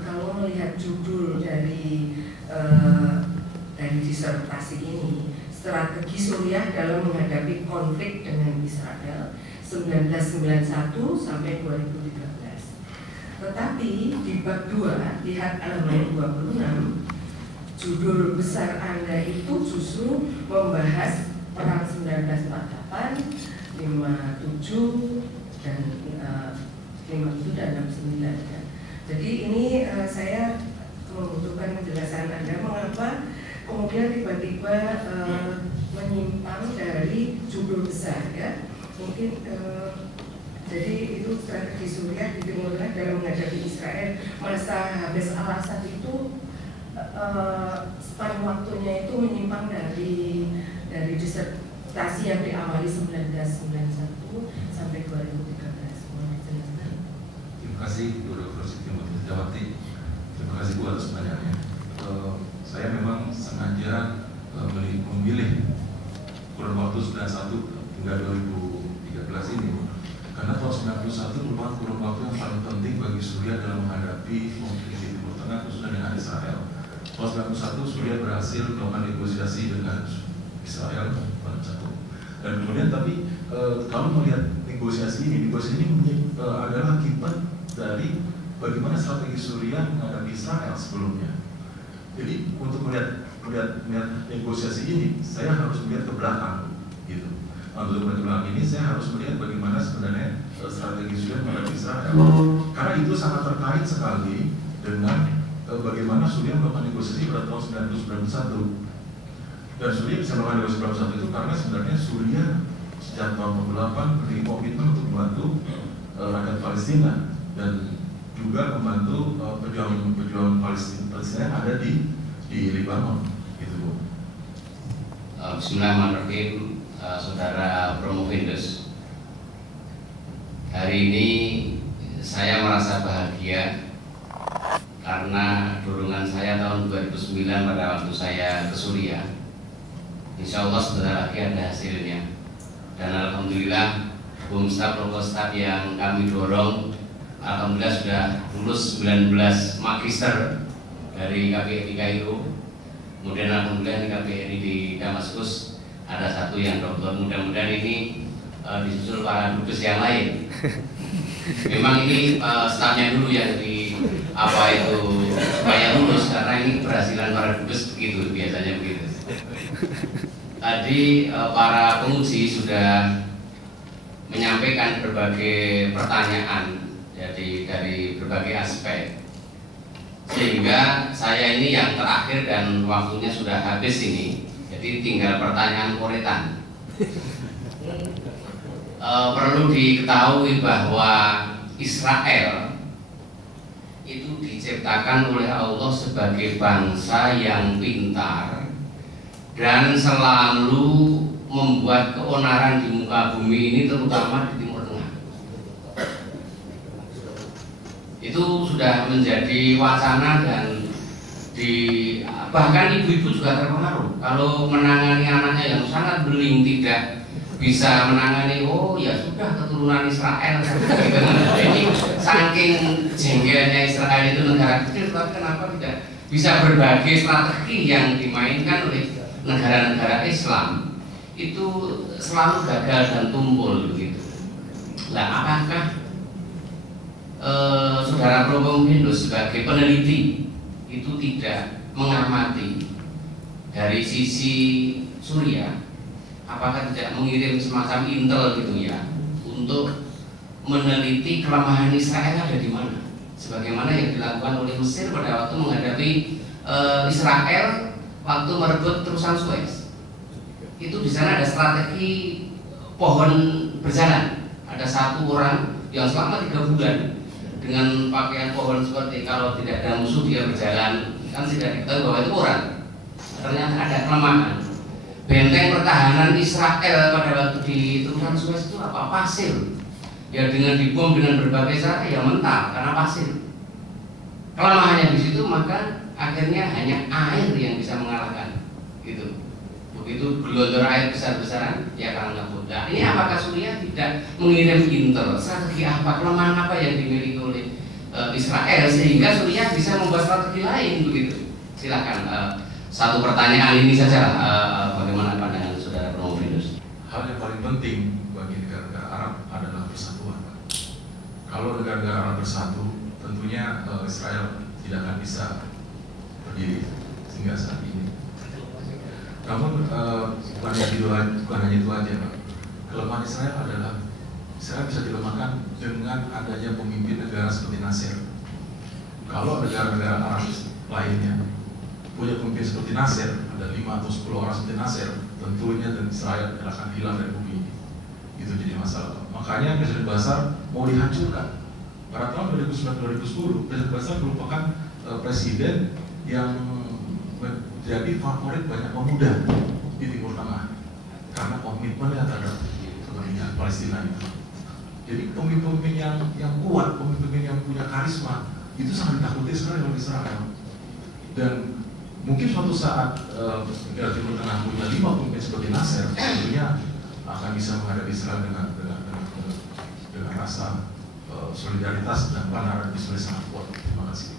Kalau melihat judul dari disertasi ini, strategi Suriah dalam menghadapi konflik dengan Israel 1991 sampai 2013. Tetapi di bab 2, lihat halaman 26, judul besar Anda itu justru membahas perang 1948, 57 dan 57 dan 69 ya. Jadi ini saya membutuhkan penjelasan Anda mengapa kemudian tiba-tiba menyimpang dari judul besar ya. Mungkin jadi itu strategi Suriah di Timur Tengah dalam menghadapi Israel. Masa habis al-Assad itu span waktunya itu menyimpang dari disertasi yang diawali 1991 sampai 2013. Mohon dijelaskan. Terima kasih Bu Dr. Siti Mutiawati. Terima kasih Bu atas pertanyaannya. Saya memang sengaja memilih kurun waktu 91 hingga 2013 ini karena tahun 91 merupakan kurun waktu yang paling penting bagi Suriah dalam menghadapi konflik di Timur Tengah khususnya dengan Israel. Tahun 91 Suriah berhasil melakukan negosiasi dengan Israel pada satu. Dan kemudian tapi kalau melihat negosiasi ini adalah akibat dari bagaimana strategi Suriah menghadapi Israel sebelumnya. Jadi untuk melihat negosiasi ini, saya harus melihat ke belakang, gitu. Untuk melihat ke belakang ini, saya harus melihat bagaimana sebenarnya strategi Suriah menghadapi Israel. Karena itu sangat terkait sekali dengan bagaimana Suriah melakukan negosiasi pada tahun 1991. Dan Suriah bisa melakukan negosiasi pada saat itu karena sebenarnya Suriah sejak tahun 2008 beri komitmen untuk membantu rakyat Palestina dan juga membantu pejuang Palestina yang ada di Libanon, gitu Bu. Bismillahirrahmanirrahim, Saudara Promovendus. Hari ini saya merasa bahagia karena dorongan saya tahun 2009 pada waktu saya ke Suriah. Insya Allah sebentar lagi ada hasilnya. Dan alhamdulillah Bung Staf Provostaf yang kami dorong alhamdulillah sudah lulus 19 magister dari KBRI Kairo. Kemudian alhamdulillah di KBRI di Damaskus ada satu yang doktor. Mudah-mudahan ini disusul para dubes yang lain. Memang ini stafnya dulu yang di apa itu supaya lulus karena ini keberhasilan para dubes begitu biasanya begitu. Tadi para penguji sudah menyampaikan berbagai pertanyaan, jadi dari berbagai aspek, sehingga saya ini yang terakhir dan waktunya sudah habis ini, jadi tinggal pertanyaan koretan. Perlu diketahui bahwa Israel itu diciptakan oleh Allah sebagai bangsa yang pintar dan selalu membuat keonaran di muka bumi ini, terutama di Timur Tengah. Itu sudah menjadi wacana dan bahkan ibu-ibu juga terpengaruh. Kalau menangani anaknya yang sangat beling tidak bisa menangani, oh ya sudah keturunan Israel. Jadi saking jengkelnya Israel itu negara kecil, tapi kenapa tidak bisa berbagai strategi yang dimainkan oleh negara-negara Islam itu selalu gagal dan tumpul begitu. Nah, apakah Saudara Promovendus sebagai peneliti itu tidak mengamati dari sisi Suriah, apakah tidak mengirim semacam intel gitu ya untuk meneliti kelemahan Israel ada di mana, sebagaimana yang dilakukan oleh Mesir pada waktu menghadapi Israel waktu merebut terusan Suez. Itu di sana ada strategi pohon berjalan. Ada satu orang yang selama 3 bulan dengan pakaian pohon seperti kalau tidak ada musuh dia berjalan, kan tidak diketahui bahwa itu orang. Ternyata ada kelemahan. Benteng pertahanan Israel pada waktu di terusan Suez itu apa? Pasir. Ya dengan dibom dengan berbagai cara ya mentah karena pasir. Kelemahannya di situ, maka akhirnya hanya air yang bisa mengalahkan gitu. Begitu gelondor air besar-besaran ya akan ngebut. Nah, Saat ini apakah Suriah tidak mengirim intel? Strategi apa, kelemahan apa yang dimiliki oleh Israel sehingga Suriah bisa membuat strategi lain begitu? Silakan satu pertanyaan ini saja, bagaimana pandangan saudara Promofinus? Hal yang paling penting bagi negara-negara Arab adalah persatuan. Kalau negara-negara Arab bersatu, tentunya Israel tidak akan bisa berdiri hingga saat ini. Namun bukan hanya itu aja, Pak. Kelemahan Israel adalah Israel bisa dilemahkan dengan adanya pemimpin negara seperti Nasir. Kalau negara-negara Arab lainnya punya pemimpin seperti Nasir, ada 5 atau 10 orang seperti Nasir, tentunya dan Israel akan hilang dari bumi ini. Itu jadi masalah. Makanya Presiden Bashar mau dihancurkan. Pada tahun 2009-2010, Presiden Bashar merupakan presiden yang menjadi favorit banyak pemuda di Timur Tengah karena komitmennya terhadap kepentingan Palestina itu. Jadi pemimpin yang kuat, pemimpin yang punya karisma itu sangat ditakuti sekali oleh Israel. Dan mungkin suatu saat negara Timur Tengah punya 5 pemimpin seperti Nasser, tentunya akan bisa menghadapi Israel dengan rasa solidaritas dan panaran Israel sangat kuat. Terima kasih.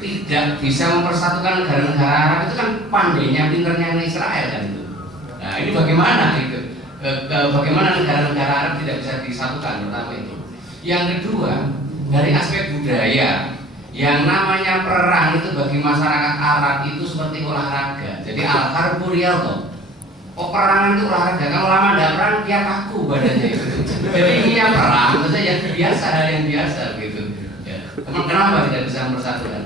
Tidak bisa mempersatukan negara-negara Arab itu kan pandainya, pinternya Israel kan itu. Nah ini bagaimana itu? Bagaimana negara-negara Arab tidak bisa disatukan, pertama itu. Yang kedua, dari aspek budaya, yang namanya perang itu bagi masyarakat Arab itu seperti olahraga. Jadi al-harbu riyadhah. Peperangan itu olahraga. Kalau lama tidak perang dia kaku badannya itu. Jadi ini yang perang, itu yang biasa, hal yang biasa gitu. Kenapa tidak bisa mempersatukan?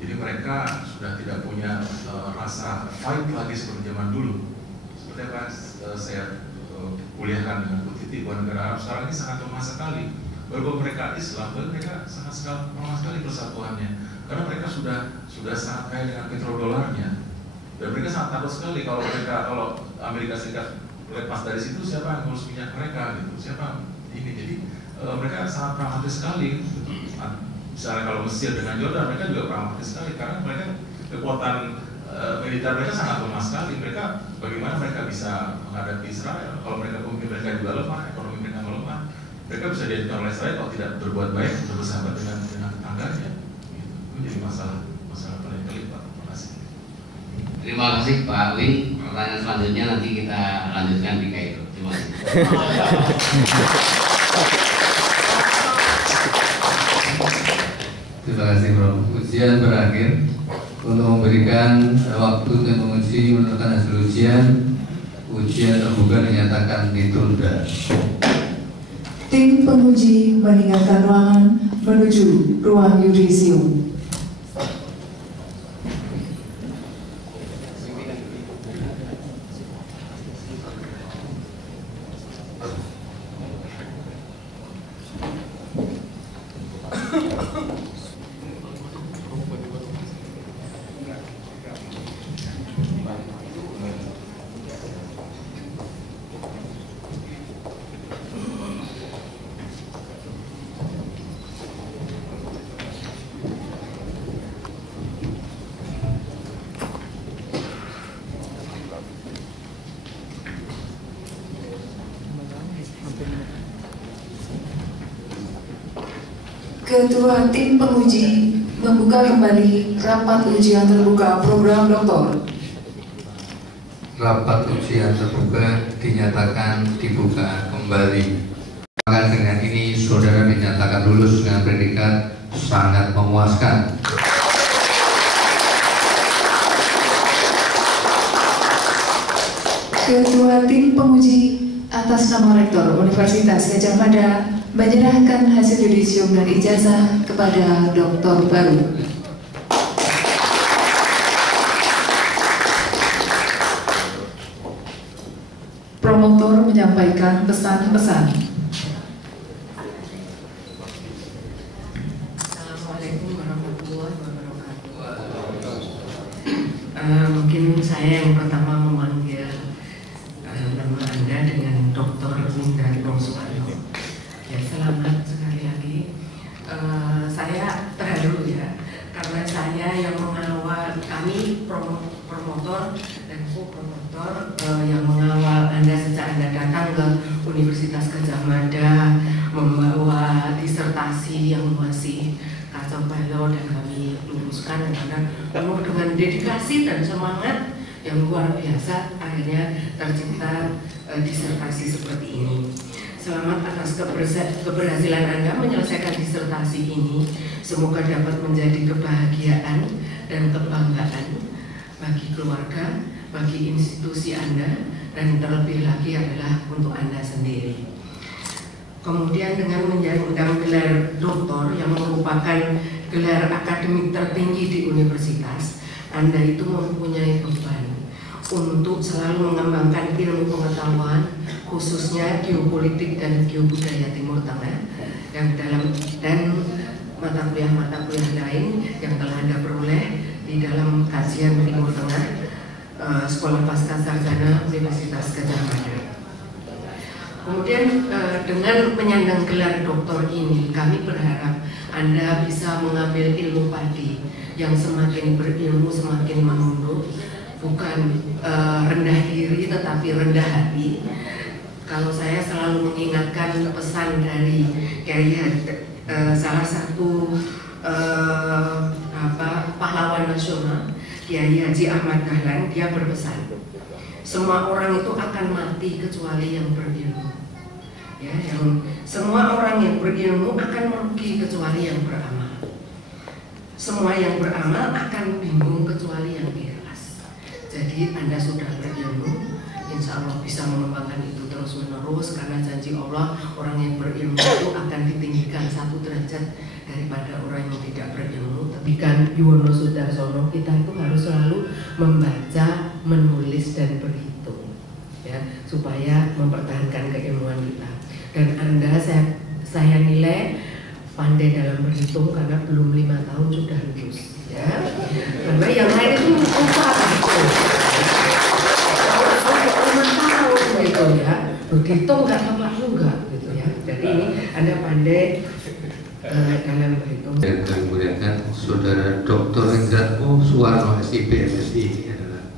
Jadi mereka sudah tidak punya rasa fight lagi seperti zaman dulu. Seperti apa saya kuliahkan dengan Bu Titi, bahwa negara Arab sekarang ini sangat lemah sekali. Walaupun mereka Islam, tapi mereka sangat lemah sekali persatuannya. Karena mereka sudah sangat kaya dengan petrodolarnya. Dan mereka sangat takut sekali kalau Amerika Serikat lepas dari situ, siapa yang ngurus minyak mereka gitu, siapa ini. Jadi mereka sangat pragmatis sekali. Misalnya kalau Mesir dengan Jordan, mereka juga pragmatis sekali karena mereka kekuatan militer mereka sangat lemah sekali. Mereka bagaimana mereka bisa menghadapi Israel kalau pemimpin mereka juga lemah, ekonomi mereka melemah. Mereka bisa diajukan oleh Israel kalau tidak berbuat baik untuk bersahabat dengan tetangganya. Itu jadi masalah paling pelik, Pak. Terima kasih. Terima kasih Pak Win. Pertanyaan selanjutnya nanti kita lanjutkan di Kairo. Terima kasih. Terima kasih Prof. Ujian berakhir. Untuk memberikan waktu untuk menguji menentukan hasil ujian terbuka dinyatakan ditunda. Tim penguji meninggalkan ruangan menuju ruang yudisium. Ketua tim penguji membuka kembali rapat ujian terbuka program doktor. Rapat ujian terbuka dinyatakan dibuka kembali. Maka dengan ini saudara dinyatakan lulus dengan predikat sangat memuaskan. Ketua tim penguji atas nama Rektor Universitas Gadjah Mada menyerahkan hasil yudisium dan ijazah kepada doktor baru. Promotor menyampaikan pesan-pesan. Assalamualaikum warahmatullahi wabarakatuh. Mungkin saya yang pertama memanggil nama Anda dengan Dr. Windarto Soekarno. Ya, selamat sekali lagi. Saya terharu ya, karena saya yang mengawal, kami promotor dan co-promotor yang mengawal Anda Universitas Gadjah Mada membawa disertasi yang masih kacau balau dan kami luruskan karena penuh dengan dedikasi dan semangat yang luar biasa, akhirnya tercipta disertasi seperti ini. Selamat atas keberhasilan Anda menyelesaikan disertasi ini. Semoga dapat menjadi kebahagiaan dan kebanggaan bagi keluarga, bagi institusi Anda, dan terlebih lagi adalah untuk Anda sendiri. Kemudian dengan menyandang gelar doktor yang merupakan gelar akademik tertinggi di universitas, Anda itu mempunyai beban untuk selalu mengembangkan ilmu pengetahuan, khususnya geopolitik dan geobudaya Timur Tengah, dan mata kuliah lain yang telah Anda peroleh di dalam kajian Timur Tengah Sekolah Pascasarjana Universitas Gadjah Mada. Kemudian dengan menyandang gelar doktor ini, kami berharap Anda bisa mengambil ilmu padi yang semakin berilmu semakin menunduk, bukan rendah diri tetapi rendah hati. Kalau saya selalu mengingatkan pesan dari salah satu pahlawan nasional, Kiai Haji Ahmad Dahlan, dia berpesan, semua orang itu akan mati kecuali yang berilmu. Ya, semua orang yang berilmu akan merugi kecuali yang beramal. Semua yang beramal akan bingung kecuali yang ikhlas. Jadi Anda sudah berilmu, insya Allah bisa mengembangkan itu terus menerus, karena janji Allah, orang yang berilmu itu akan ditinggikan 1 derajat daripada orang yang tidak berilmu. Tapi kan Yuwono Sudarsono, kita itu harus selalu membaca, menulis dan berhitung, ya, supaya mempertahankan keilmuan kita. Dan Anda saya nilai pandai dalam berhitung karena belum 5 tahun sudah lulus, ya. Karena yang lain itu lupa gitu. 5 tahun gitu ya, berhitung nggak apa juga gitu ya. Jadi ini Anda pandai dalam berhitung. Yang kami muliakan Saudara Dr. Hendratmo Suwarno SIP MSI adalah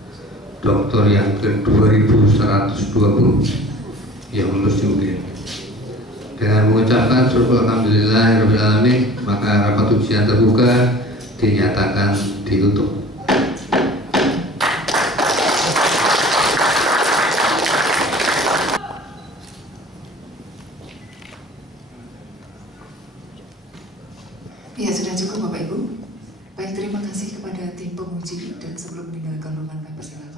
doktor yang ke-2120 yang lulus juga. Dengan mengucapkan alhamdulillah alamin, maka rapat ujian terbuka dinyatakan ditutup. Ya, sudah cukup Bapak Ibu. Baik, terima kasih kepada tim penguji, dan sebelum meninggalkan ruangan kami persilakan